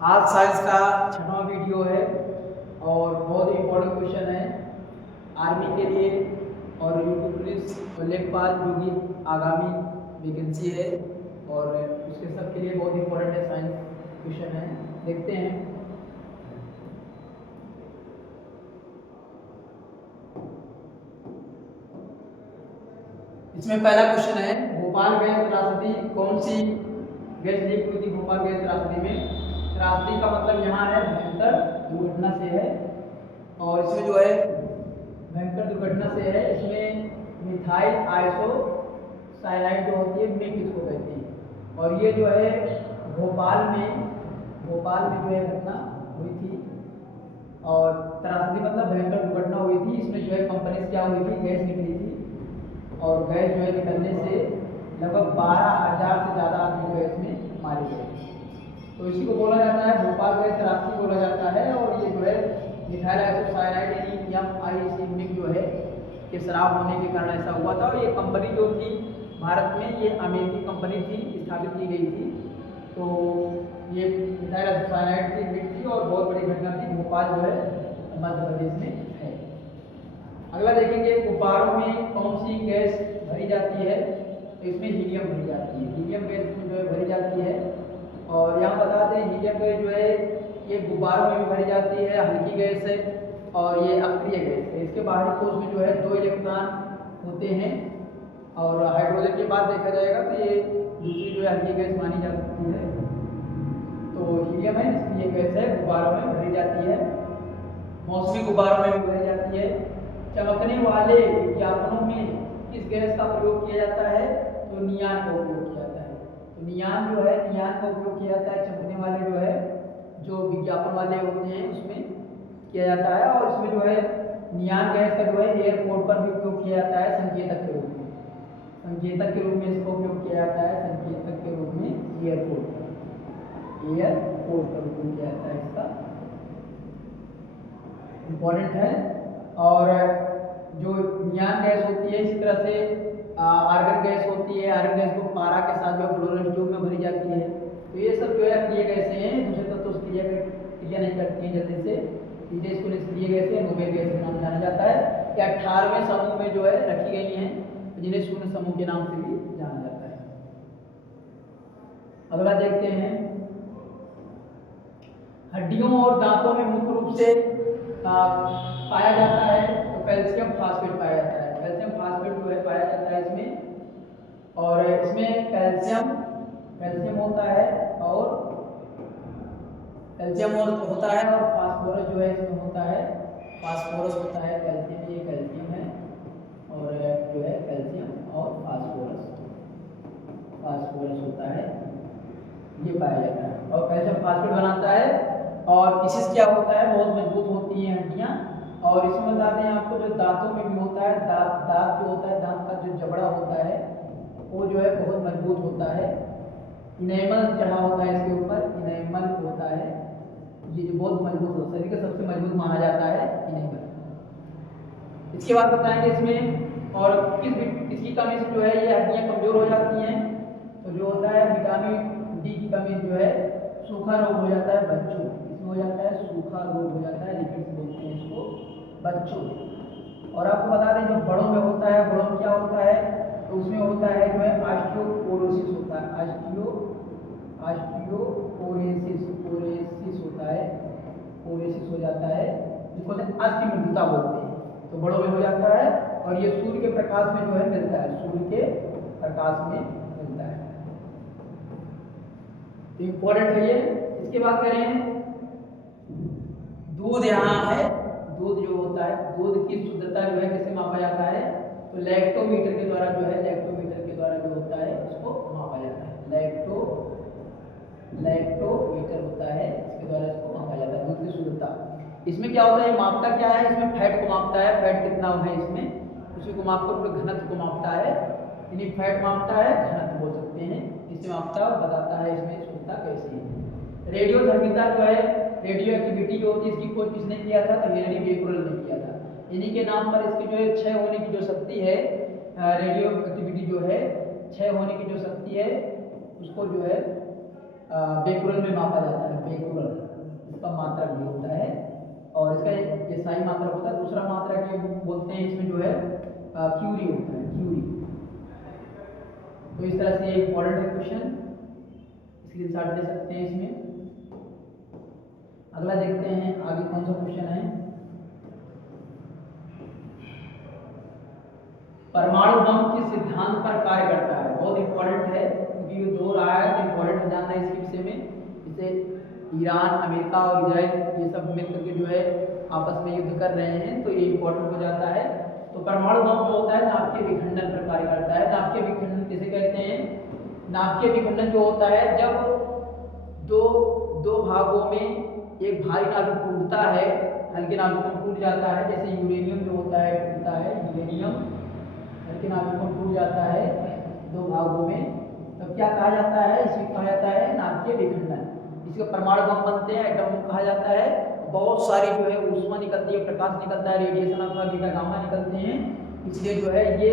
आज साइंस का 6वां वीडियो है और बहुत ही इम्पोर्टेंट क्वेश्चन है आर्मी के लिए और यूपी पुलिस और लेखपाल जो कि आगामी वैकेंसी है और उसके सब के लिए बहुत इम्पोर्टेंट है। साइंस क्वेश्चन है, देखते हैं। इसमें पहला क्वेश्चन है, भोपाल गैस त्रासदी कौन सी गैस लीक हुई थी? भोपाल गैस त्रासदी में त्रासदी का मतलब यहाँ है भयंकर दुर्घटना से है और इसमें जो है भयंकर दुर्घटना से है। इसमें मिथाइल आइसोसाइनाइड जो होती है मिक इसको कहते हैं और ये जो है भोपाल में जो है घटना हुई थी और त्रासदी मतलब भयंकर दुर्घटना हुई थी। इसमें जो है कंपनी क्या हुई थी, गैस निकली थी और गैस जो है निकलने से लगभग 12,000 से ज़्यादा आदमी जो है इसमें मारे गए। तो इसी को बोला जाता है भोपाल गैस त्रासदी बोला जाता है और ये जो है मिथाइल आइसोसाइनाइड यानी MIC मिक जो है कि शराब होने के कारण ऐसा हुआ था। और ये कंपनी जो थी भारत में, ये अमेरिकी कंपनी थी, स्थापित की गई थी। तो ये मिथाइल आइसोसाइनाइड की मिक थी और बहुत बड़ी घटना थी। भोपाल जो है मध्य प्रदेश में है। अगला देखेंगे, गुब्बारों में कौन सी गैस भरी जाती है? तो इसमें हीलियम भरी जाती है। हीलियम गैस में जो है भरी जाती है और यहाँ बता दें हीलियम गैस जो है ये गुब्बारों में भी भरी जाती है, हल्की गैस है और ये अक्रिय गैस है। इसके बाहरी कोश में जो है 2 इलेक्ट्रॉन होते हैं और हाइड्रोजन के बाद देखा जाएगा तो ये दूसरी जो है हल्की गैस मानी जा सकती है। तो हीलियम है, इसलिए गैस है, गुब्बारों में भरी जाती है, मौसमी गुब्बारों में भी भरी जाती है। चमकने वाले विज्ञापनों में किस गैस का प्रयोग किया जाता है? तो नियान का उपयोग किया जाता है। तो नियान जो है, नियान का उपयोग किया जाता है चमकने वाले जो है जो विज्ञापन वाले होते हैं उसमें किया जाता है और इसमें जो है नियान गैस का जो है एयरपोर्ट पर भी उपयोग किया जाता है संकेतक के रूप में। संकेतक के रूप में इसका उपयोग किया जाता है, संकेतक के रूप में एयरपोर्ट पर उपयोग किया जाता है। इसका इम्पोर्टेंट है। और जो नियान गैस होती है इस तरह से आर्गन गैस होती है। आर्गन गैस को पारा के साथ जो फ्लोरेंस ट्यूब में भरी जाती है। तो ये सब जो है अक्रिय गैसें हैं, दूसरे तत्व तो क्रिया नहीं करती हैं जल्दी से, सीधे इसको निष्क्रिय गैसें नोबेल गैस के नाम जाना जाता है। ये 18वें समूह में जो है रखी गई हैं जिन्हें शून्य समूह के नाम से भी जाना जाता है। अगला देखते हैं, हड्डियों और दांतों में मुख्य रूप से पाया जाता है तो कैल्शियम फास्फेट पाया जाता है। कैल्शियम फास्फेट जो है पाया जाता है इसमें और इसमें कैल्शियम होता है और फास्फोरस जो है इसमें होता है, फास्फोरस होता है। कैल्शियम, ये कैल्शियम है और जो है कैल्शियम और फास्फोरस होता है, ये पाया जाता है और कैल्शियम फास्फेट बनाता है। और इसी से क्या होता है, बहुत मजबूत होती हैं हड्डियाँ। और इसमें बता दें आपको जो दांतों में भी होता है, दांत जो होता है, दांत का जो जबड़ा होता है वो जो है बहुत मजबूत होता है। इनेमल चढ़ा होता है इसके ऊपर, इनेमल होता है, ये जो बहुत मजबूत होता है, शरीर का सबसे मजबूत माना जाता है इनेमल। इसके बाद बताएंगे इसमें और किसकी कमी से जो है ये हड्डियाँ कमजोर हो जाती हैं। तो जो होता है विटामिन डी की कमी जो है सूखा रोग हो जाता है बच्चों, इसमें हो जाता है सूखा रोग हो जाता है, लिपिड बोलते हैं इसको बच्चों। और आपको बता दें जो बड़ों में होता है, बड़ों में क्या होता है तो उसमें होता है जो है ऑस्टियोपोरोसिस होता है, ऑस्टियोपोरोसिस होता है, पोरोसिस हो जाता है, जिसको अस्थि मृदुता बोलते हैं। तो बड़ों में हो जाता है और ये सूर्य के प्रकाश में जो है मिलता है, सूर्य के प्रकाश में मिलता है। तो इम्पोर्टेंट है ये। इसके बाद करें, दूध यहाँ है, दूध जो होता है, दूध की शुद्धता जो है कैसे मापा जाता है? तो लैक्टोमीटर के द्वारा जो है, लैक्टोमीटर के द्वारा जो होता है उसको मापा जाता है। लैक्टोमीटर होता है, इसके द्वारा इसको मापा जाता है दूध की शुद्धता। इसमें क्या होता है, मापता क्या है, इसमें फैट को मापता है, फैट कितना है इसमें उसी को मापकर पूरे घनत्व को मापता है, यानी फैट मापता है, घनत्व बोल सकते हैं, इसे मापता और बताता है इसमें शुद्धता कैसी है। रेडियोधर्मिता जो है, रेडियो एक्टिविटी जो होती है इसकी खोज किसने किया था? तो हेनरी बेकरल ने किया था। इन्हीं के नाम पर इसकी जो है क्षय होने की जो शक्ति है, रेडियो एक्टिविटी जो है क्षय होने की जो शक्ति है उसको जो है बेकुरल में मापा जाता है, बेकुरल। मात्रक भी होता है, और इसका एक एसआई मात्रक होता है। दूसरा मात्रक ये बोलते हैं इसमें जो है क्यूरी होता है, क्यूरी। तो इस तरह से इम्पोर्टेंट है क्वेश्चन, स्क्रीनशॉट दे सकते हैं इसमें। अगला देखते हैं आगे कौन सा क्वेश्चन है। परमाणु बम किस सिद्धांत पर कार्य करता है? बहुत इंपॉर्टेंट है क्योंकि ये दो रहा है तो इंपॉर्टेंट जानना है इसके विषय में। इसे ईरान, अमेरिका और इजराइल ये सब मिलकर के जो है आपस में युद्ध कर रहे हैं, तो ये इंपॉर्टेंट हो जाता है। तो परमाणु बम जो होता है नाभिकीय विखंडन पर कार्य करता है। नाभिकीय विखंडन किसे कहते हैं? नाभिकीय विखंडन जो होता है जब दो भागों में एक भारी नाभिक टूटता है, हल्के नाभिक में टूट जाता है, जैसे यूरेनियम जो होता है टूटता है, यूरेनियम हल्के नाभिक में टूट जाता है दो भागों में, तब क्या कहा जाता है? इसे कहा जाता है नाभिकीय विखंडन। इसके परमाणु बम बनते हैं, एटम बम कहा जाता है। बहुत सारी जो है ऊष्मा निकलती है, प्रकाश निकलता है, रेडिएशन अल्फा बीटा गामा निकलते हैं, इसलिए जो है ये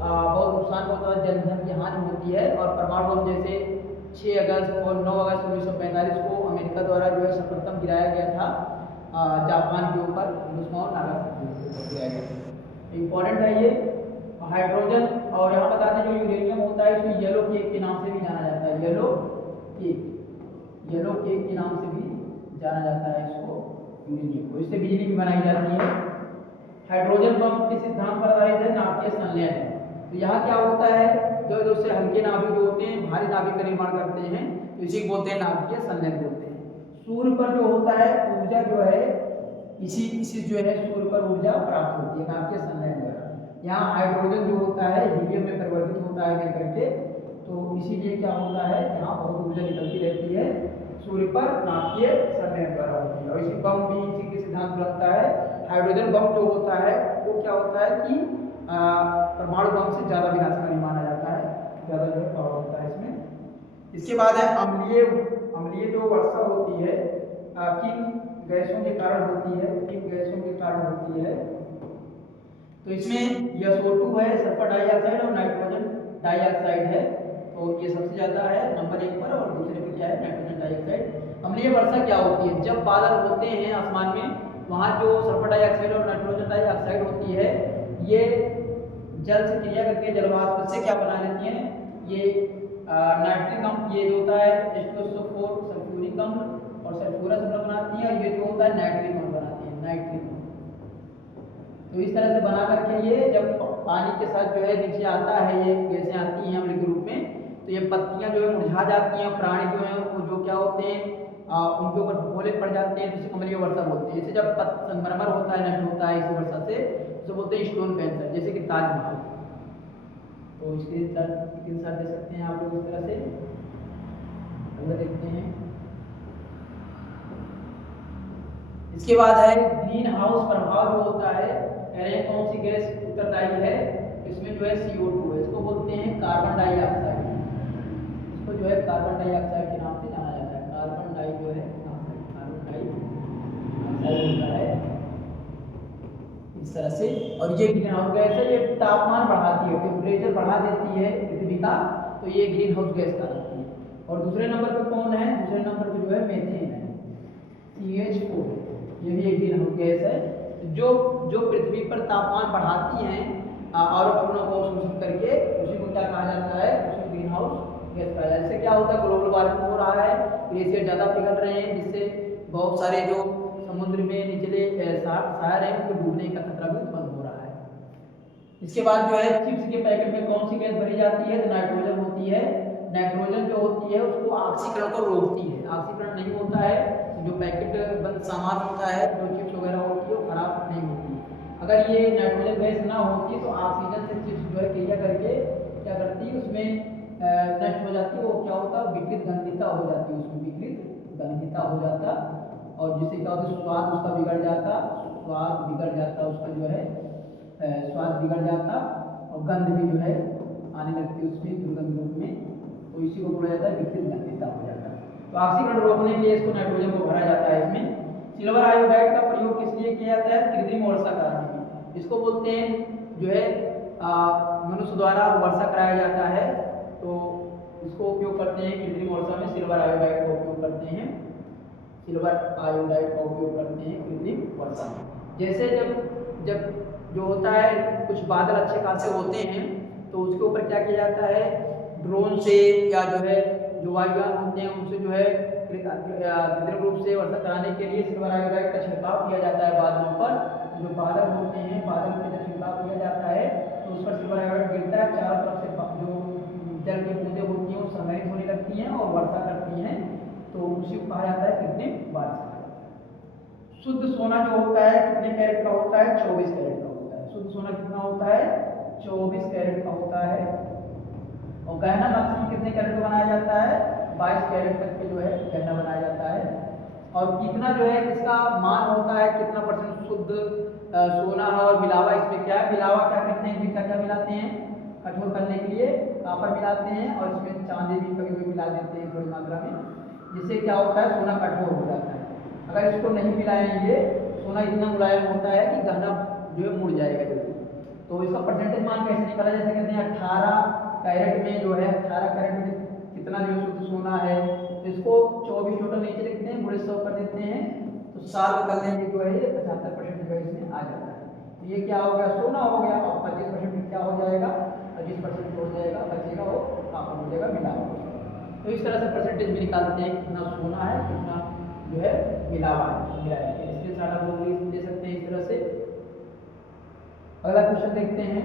बहुत नुकसान पहुंचाता है, जनधन की हानि होती है। और परमाणु बम जैसे 6 अगस्त और 9 अगस्त 1945 को अमेरिका द्वारा जो है सर्वप्रथम गिराया गया था जापान के ऊपर, हिरोशिमा और नागासाकी के ऊपर गिराया गया था। इम्पोर्टेंट है ये। हाइड्रोजन, और यहाँ बता दें जो यूरेनियम होता है इसको येलो केक के नाम से भी जाना जाता है, येलो केक, येलो केक के नाम से भी जाना जाता है इसको, यूरेनियम को। इससे बिजली भी बनाई जाती है। हाइड्रोजन बम के सिद्धांत पर आधारित है नाभिकीय संलयन। तो यहाँ क्या होता है, दो से हल्के नाभिक जो होते हैं भारी नाभिक का निर्माण करते हैं, तो इसी को बोलते हैं नाभिकीय संलयन बोलते हैं। सूर्य पर जो होता है ऊर्जा जो है इसी जो है सूर्य पर ऊर्जा प्राप्त होती है नाभिकीय संलयन द्वारा। यहाँ हाइड्रोजन जो होता है हीलियम में परिवर्तित होता है मिल करके, तो इसीलिए क्या होता है यहाँ बहुत ऊर्जा निकलती रहती है सूर्य पर नाभिकीय संलयन द्वारा होती है। और इसी बम भी इसी के सिद्धांत बनता है। हाइड्रोजन बम जो होता है वो क्या होता है कि परमाणु बम से ज़्यादा विनाशकारी माना जाता है, ज़्यादा जो है पावर होता है इसमें। इसके बाद है अम्लीय जो वर्षा होती है किन गैसों के कारण होती है, किन गैसों के कारण होती है? तो इसमें SO2 है, सल्फर डाइऑक्साइड और नाइट्रोजन डाइऑक्साइड है। तो ये सबसे ज़्यादा है नंबर 1 पर, और दूसरे पे क्या है? Nitrogen dioxide. अम्लीय वर्षा क्या होती है? जब बादल होते हैं आसमान में, वहाँ जो सल्फर डाइऑक्साइड और नाइट्रोजन डाइऑक्साइड होती है ये जल से क्रिया करके जलवाष्प से क्या बना लेती हैं? ये नाइट्रिक अम्ल, ये जो होता है H2SO4 सल्फ्यूरिक अम्ल और सल्फ्यूरस अम्ल बनाती है, और ये जो होता है नाइट्रिक अम्ल बनाती है, नाइट्रिक अम्ल। तो इस तरह से बना करके ये जब पानी के साथ जो है नीचे आता है, ये गैसें आती हैं अम्ल के रूप में, तो ये पत्तियां जो है मुरझा जाती हैं, प्राणी जो है वो जो क्या होते हैं उनके ऊपर फफोले पड़ जाते हैं, जिसे अम्लीय वर्षा बोलते हैं। जैसे जब संगमरमर होता है नष्ट होता है इस वर्षा से, तो बोलते हैं स्टोन कैंसर, जैसे कि ताजमहल। तो स्क्रीनशॉट दे सकते हैं आप लोग इस तरह से। अगला देखते हैं। इसके बाद है ग्रीन हाउस प्रभाव जो होता है, कह रहे हैं कौन सी गैस उत्तरदायी है? इसमें जो है CO2 है, इसको बोलते हैं कार्बन डाइऑक्साइड। इसको जो है कार्बन डाइऑक्साइड के नाम से जाना जाता है। कार्बन डाई जो है कार्बन डाइऑक्साइड होता है इस तरह से। और ये ग्रीन हाउस गैस है, ये तापमान बढ़ाती है, टेम्परेचर बढ़ा देती है पृथ्वी का, तो ये ग्रीन हाउस गैस कहलाती है। और दूसरे नंबर पे कौन है? दूसरे नंबर पे जो है मीथेन है, CH4, ये भी एक ग्रीन हाउस गैस है जो पृथ्वी पर तापमान बढ़ाती हैं और पूर्ण को शोषित करके, उसी को क्या कहा जाता है? उसी ग्रीन हाउस गैस कहा जाता है। इससे क्या होता है? ग्लोबल वार्मिंग हो रहा है, ग्लेशियर ज़्यादा पिघल रहे हैं, जिससे बहुत सारे जो समुद्र में निचले शहर हैं उनको डूबने का खतरा भी उत्पन्न हो रहा है। इसके बाद जो है चिप्स के पैकेट में कौन सी गैस भरी जाती है? तो नाइट्रोजन होती है। नाइट्रोजन जो होती है उसको ऑक्सीकरण को रोकती है। ऑक्सीकरण नहीं होता है, जो पैकेट बंद सामान होता है, जो चिप्स वगैरह होती है वो खराब नहीं होती। अगर ये नाइट्रोजन गैस ना होती तो ऑक्सीजन से चिप्स जो है क्रिया करके क्या करती है, उसमें नष्ट हो जाती है। वो क्या होता है? विकृत गंधिता हो जाती है, उसमें विकृत गंधिता हो जाता, और जिससे क्या होता है? स्वाद उसका बिगड़ जाता, स्वाद बिगड़ जाता उसका जो है स्वाद बिगड़ जाता, और गंध भी जो है आने लगती है उसमें दुर्गंध रूप में, तो इसी को बोला जाता है विकृत गंधिता हो जाता है। तो ऑक्सीकरण रोकने के लिए इसको नाइट्रोजन को भरा जाता है इसमें। सिल्वर आयोडाइड का प्रयोग किस लिए किया जाता है? कृत्रिम वर्षा कराने में। इसको बोलते हैं जो है मनुष्य द्वारा वर्षा कराया जाता है, तो इसको उपयोग करते हैं कृत्रिम वर्षा में, सिल्वर आयोडाइड का उपयोग करते हैं। सिल्वर आयोडाइड का उपयोग करते हैं कृत्रिम वर्षा में। जैसे जब जब जो होता है कुछ बादल अच्छे खासे होते हैं तो उसके ऊपर क्या किया जाता है, ड्रोन से या जो है जो वायुयान होते हैं उनसे जो है कृत्रिम रूप से वर्षा कराने के लिए सिल्वर आयोडाइड का छिड़काव किया जाता है बादलों पर। जो बादल होते हैं बादल पे जब छिड़काव किया जाता है तो उस पर सिल्वर आयोडाइड गिरता है, चारों तरफ से जो जल की बूंदें होती हैं वो संग्रहित होने लगती हैं और वर्षा करती हैं, तो उसी को कहा जाता है कृत्रिम वर्षा। शुद्ध सोना जो होता है कितने कैरेट का होता है, 24 कैरेट का होता है। शुद्ध सोना कितना होता है, 24 कैरेट का होता है। और गहना मैक्सिमम कितने कैरेट का बनाया जाता है, 22 कैरेट तक के जो है गहना बनाया जाता है। और कितना जो है इसका मान होता है, कितना परसेंट शुद्ध सोना है। और मिलावा इसमें क्या है, मिलावा क्या करते हैं, क्या क्या मिलाते हैं, कठोर करने के लिए कॉपर मिलाते हैं और इसमें चांदी भी कभी कभी मिला देते हैं थोड़ी मात्रा में, जिससे क्या होता है सोना कठोर हो जाता है। अगर इसको नहीं मिलाएंगे सोना इतना मुलायम होता है कि गहना जो है मुड़ जाएगा जल्दी। तो इसका परसेंटेज मान कैसे निकाला, जैसे कहते हैं 18 कैरेट में जो है 18 कैरेट में कितना जो शुद्ध सोना है, तो इसको 24 टोटल नीचे लिखते हैं, गुणे 100 कर देते हैं, तो 7 करने में जो है ये 75% जो है इसमें आ जाता है। तो ये क्या हो गया, सोना हो गया। और 25% क्या हो जाएगा, 25% हो जाएगा, बचेगा वो कॉपर हो जाएगा, मिलावा हो जाएगा। तो इस तरह से परसेंटेज में निकालते हैं कितना सोना है कितना जो है मिलावा है, मिलाया है। इसके साथ आप लोग दे सकते हैं इस तरह से। अगला क्वेश्चन देखते हैं।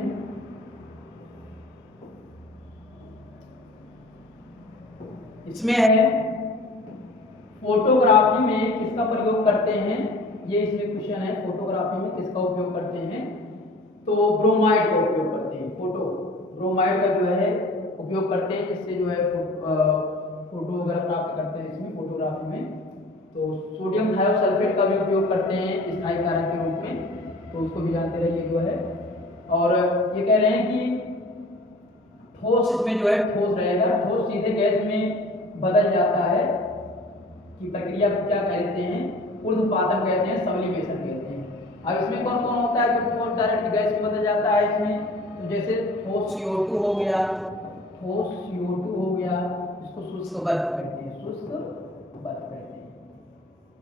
इसमें है फोटोग्राफी में किसका प्रयोग करते हैं, ये इसमें क्वेश्चन है, फोटोग्राफी में किसका उपयोग करते हैं, तो ब्रोमाइड का उपयोग करते हैं। ब्रोमाइड का जो है उपयोग करते हैं, जिससे जो है फोटो वगैरह प्राप्त करते हैं इसमें फोटोग्राफी में। तो सोडियम थायोसल्फेट का भी उपयोग करते हैं स्थायी कारक के रूप में, तो उसको भी जानते रहिए जो है। और ये कह रहे हैं कि ठोस इसमें जो है ठोस रहेगा, ठोस सीधे गैस में बदल जाता है कि प्रक्रिया को क्या कहते हैं, ऊर्ध्वपातन कहते हैं, सबलिमेशन कहते हैं। अब इसमें कौन कौन होता है जो ठोस डायरेक्ट गैस में बदल जाता है इसमें, तो जैसे ठोस CO2 हो गया, ठोस CO2 हो गया, इसको शुष्क बर्फ कहते हैं, शुष्क बर्फ कहते हैं।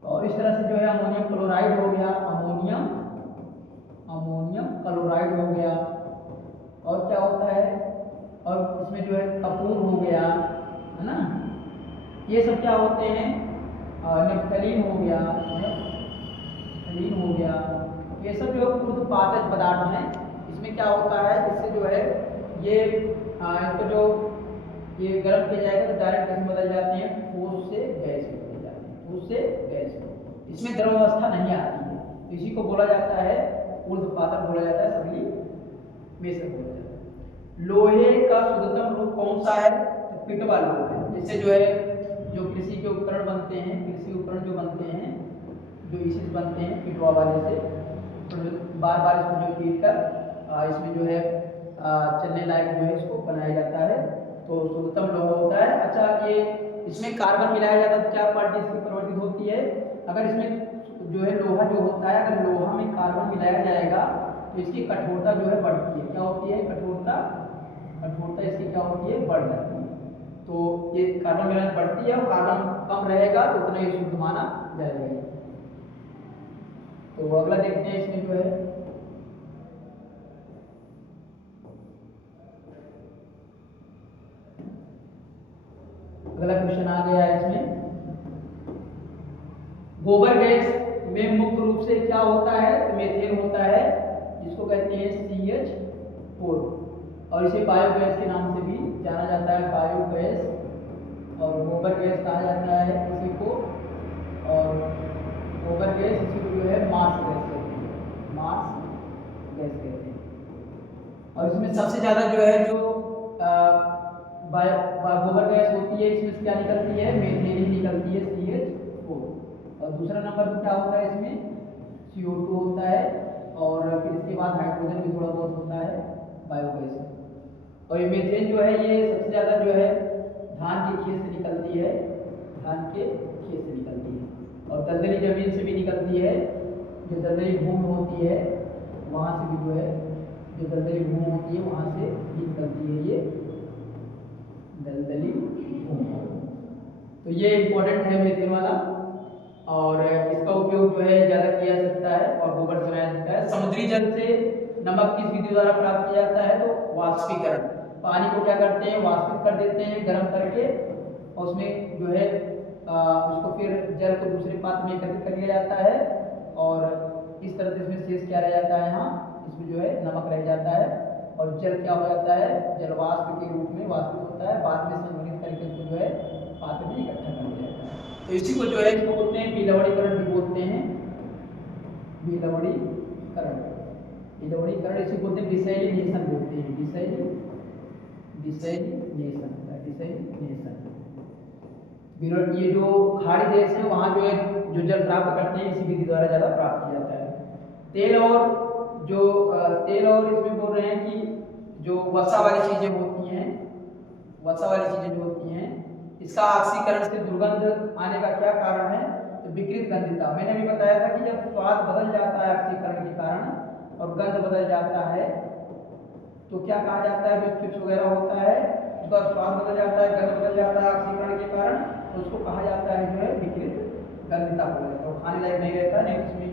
और इस तरह से जो है अमोनियम क्लोराइड हो गया, अमोनियम क्लोराइड हो गया। और क्या होता है, और इसमें जो है कपूर हो गया, है ना, ये सब क्या होते हैं, नेफ्थलीन हो गया, नेफ्थलीन हो गया, ये सब जो ऊर्ध्वपातज पदार्थ हैं। इसमें क्या होता है, इससे जो है ये इनको जो ये गर्म किया जाएगा तो डायरेक्ट इसमें बदल जाते हैं, ठोस से गैस में बदल जाते हैं, ठोस से गैस में। इसमें द्रव अवस्था नहीं आती है, तो इसी को बोला जाता है ऊर्ध्वपातन, बोला जाता है सबलिमेशन बोला जाता है। लोहे का शुद्धतम रूप कौन सा है, तो पिटवा लोहा है। जिससे जो है जो कृषि के उपकरण बनते हैं, कृषि उपकरण जो बनते हैं, जो इसी बनते हैं पिटवा वाले से, तो बार बार इसको जो पीट कर इसमें जो है चलने लायक जो है इसको बनाया जाता है, तो शुद्धतम लोहा होता है। अच्छा, ये इसमें कार्बन मिलाया जाता है तो क्या पार्टी इसकी परिवर्तित होती है, अगर इसमें जो है लोहा जो होता है, अगर लोहा में कार्बन मिलाया जाएगा तो इसकी कठोरता जो है बढ़ती है, क्या होती है, कठोरता इसकी क्या होती है, बढ़ जाती है। तो ये कार्बन मिलान बढ़ती है और कार्बन कम रहेगा तो उतना ही शुद्ध माना जाएगा। तो अगला देखते हैं इसमें जो है अगला क्वेश्चन आ गया है इसमें, गोबर गैस में मुख्य रूप से क्या होता है, तो मीथेन होता है, जिसको कहते हैं CH4, और इसे बायोगैस के नाम से भी जाना जाता है, बायोगैस। और गोबर गैस कहा जाता है इसी को, और गोबर गैस इसी को जो है मार्स गैस कहते हैं, मार्स गैस कहते हैं। और इसमें सबसे ज़्यादा जो है जो गोबर गैस होती है, इसमें क्या निकलती है, मीथेन ही निकलती है, CH4। और दूसरा नंबर पर क्या होता है, इसमें CO2 होता है, और फिर इसके बाद हाइड्रोजन भी थोड़ा बहुत होता है बायोगैस। और ये मीथेन जो है ये सबसे ज़्यादा जो है धान के खेत से निकलती है, धान के खेत से निकलती है, और दलदली जमीन से भी निकलती है, जो दलदली भूमि होती है वहाँ से भी जो है, जो दलदली भूमि होती है वहाँ से भी निकलती है ये दलदली भूमि। तो ये इम्पोर्टेंट है मीथेन वाला। जल से नमक किस विधि द्वारा प्राप्त किया जाता है? तो वाष्पीकरण। पानी को क्या करते हैं? वाष्पित कर देते हैं गर्म करके, और उसमें जो है उसको फिर जल को दूसरे पात्र में एकत्रित कर लिया जाता है, और इस तरह से इसमें शेष क्या रह जाता है? यहाँ इसमें जो है नमक रह जाता है, और जल क्या हो जाता है? जल वाष्प के रूप में वाष्पित होता है, बाद में संघनित करके इसको जो है पात्र में इकट्ठा कर लिया जाता है। तो इसी को जो है इसको बोलते हैं विलवणीकरण भी बोलते हैं, विलवणीकरण। विलवणीकरण इसी को बोलते हैं डिसैलिनेशन बोलते हैं, डिसैलिनेशन। ये जो खाड़ी देश है वहाँ जो है जो जल प्राप्त करते हैं इसी विधि द्वारा ज़्यादा प्राप्त किया जाता है। तेल और इसमें बोल रहे हैं कि जो वसा वाली चीज़ें होती हैं, वसा वाली चीज़ें जो होती हैं, इसका ऑक्सीकरण से दुर्गंध आने का क्या कारण है? तो विकृत गंधिता। मैंने भी बताया था कि जब स्वाद बदल जाता है ऑक्सीकरण के कारण और गंध बदल जाता है तो क्या कहा जाता है? जो चिप्स वगैरह होता है उसका स्वाद बदल जाता है, गंध बदल जाता है ऑक्सीकरण के कारण, तो उसको कहा जाता है जो है विकृत गंधिता बोला जाता है। वो खाने लायक नहीं रहता, नहीं उसमें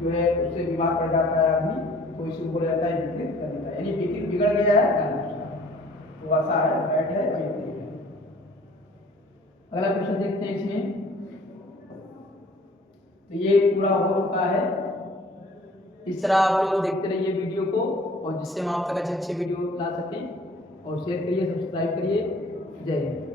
जो है उससे बीमार पड़ जाता है आदमी, तो इसको बोला जाता है विकृत गंधिता, यानी विकृत बिगड़ गया है गंध उसका, तो वसा है, फैट है और ये है। अगला क्वेश्चन देखते हैं इसमें। तो ये पूरा हो चुका है। इस तरह आप लोग देखते रहिए वीडियो को, और जिससे हम आप तक अच्छे वीडियो ला सकें, और शेयर करिए, सब्सक्राइब करिए। जय हिंद।